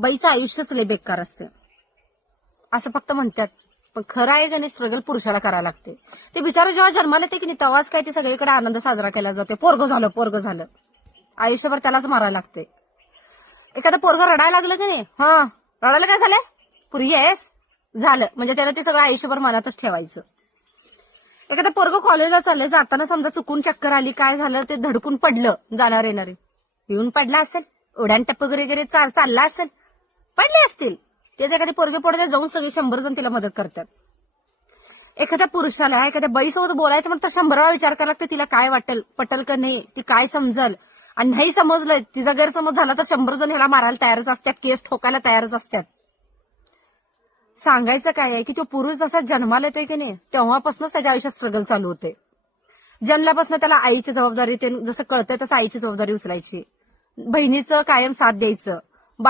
बाईचं आयुष्यच लय बेकार असते असं फक्त म्हणतात. पण खरं आहे का नाही, स्ट्रगल पुरुषाला करायला लागते. ते बिचारा जेव्हा जन्माला येते की नाही तेव्हाच काय ते सगळीकडे आनंद साजरा केला जातो. पोरग झालं आयुष्यभर त्यालाच मारायला लागते. एखादं पोरग रडायला लागलं की नाही, रडायला काय झालंय, पुरी आहेस झालं, म्हणजे त्यानं ते सगळं आयुष्यभर मनातच ठेवायचं. एखादं पोरग कॉलेजला चाललंय, जाताना समजा चुकून चक्कर आली, काय झालं, ते धडकून पडलं, जाणार येणारे येऊन पडला असेल, उड्यान टप्प वगैरे चालला असेल, पडले असतील, त्याचे एखादी पोरगे पडले जाऊन सगळे 100 जण तिला मदत करतात. एखाद्या पुरुषाला एखाद्या बाईसोबत बोलायचं म्हणतं 100 वेळा विचार करायला लागते, तिला काय वाटेल, पटेल का नाही, ती काय समजल, आणि नाही समजलं, तिचा गैरसमज झाला तर 100 जण ह्याला मारायला तयारच असतात, केस ठोकायला तयारच असतात. सांगायचं काय आहे की तो पुरुष जसा जन्माला येतोय की नाही तेव्हापासूनच त्याच्या आयुष्यात स्ट्रगल चालू होते. जन्मल्यापासून त्याला आईची जबाबदारी, ते जसं कळतंय तसं आईची जबाबदारी उचलायची, बहिणीचं कायम साथ द्यायचं,